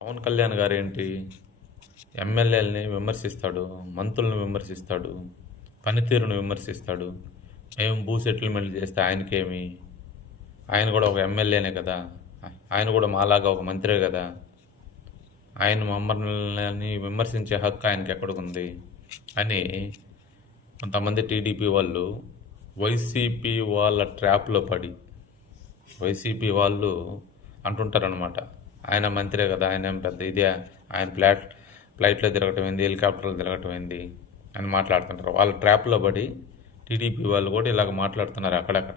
పవన్ కళ్యాణ్ గారు ఏంటి ఎమ్మెల్యేలని విమర్శిస్తాడు, మంత్రులను విమర్శిస్తాడు, పనితీరును విమర్శిస్తాడు. మేము భూ సెటిల్మెంట్ చేస్తే ఆయనకేమి? ఆయన కూడా ఒక ఎమ్మెల్యేనే కదా, ఆయన కూడా మాలాగా ఒక మంత్రే కదా. ఆయన మమ్మల్ని విమర్శించే హక్కు ఆయనకి ఎక్కడికుంది అని కొంతమంది టీడీపీ వాళ్ళు వైసీపీ వాళ్ళ ట్రాప్లో పడి వైసీపీ వాళ్ళు అంటుంటారనమాట, ఆయన మంత్రే కదా, ఆయన ఏం పెద్ద ఇదే, ఆయన ఫ్లైట్లో తిరగటం ఏంది, హెలికాప్టర్లో తిరగటం ఏంది అని మాట్లాడుతుంటారు. వాళ్ళ ట్రాప్లో పడి టీడీపీ వాళ్ళు కూడా ఇలాగ మాట్లాడుతున్నారు అక్కడక్కడ.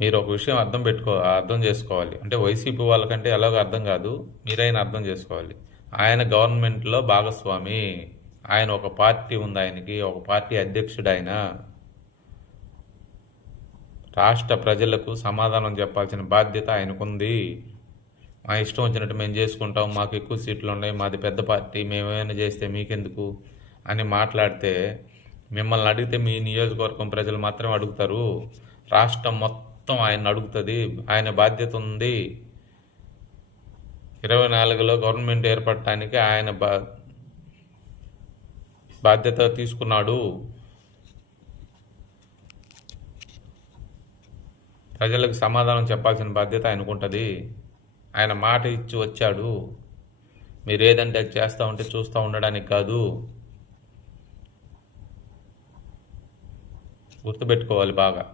మీరు ఒక విషయం అర్థం చేసుకోవాలి. అంటే వైసీపీ వాళ్ళకంటే ఎలాగో అర్థం కాదు, మీరైనా అర్థం చేసుకోవాలి. ఆయన గవర్నమెంట్లో భాగస్వామి, ఆయన ఒక పార్టీ ఉంది, ఆయనకి ఒక పార్టీ అధ్యక్షుడు. ఆయన రాష్ట్ర ప్రజలకు సమాధానం చెప్పాల్సిన బాధ్యత ఆయనకుంది. మా ఇష్టం వచ్చినట్టు మేము చేసుకుంటాం, మాకు ఎక్కువ సీట్లు ఉన్నాయి, మాది పెద్ద పార్టీ, మేమేమైనా చేస్తే మీకెందుకు అని మాట్లాడితే, మిమ్మల్ని అడిగితే మీ నియోజకవర్గం ప్రజలు మాత్రమే అడుగుతారు. రాష్ట్రం మొత్తం ఆయన అడుగుతుంది. ఆయన బాధ్యత ఉంది. 24లో గవర్నమెంట్ ఏర్పడటానికి ఆయన బాధ్యత తీసుకున్నాడు. ప్రజలకు సమాధానం చెప్పాల్సిన బాధ్యత ఆయనకుంటుంది. ఆయన మాట ఇచ్చి వచ్చాడు. మీరు ఏదంటే అది చేస్తూ ఉంటే చూస్తూ ఉండడానికి కాదు. గుర్తుపెట్టుకోవాలి బాగా.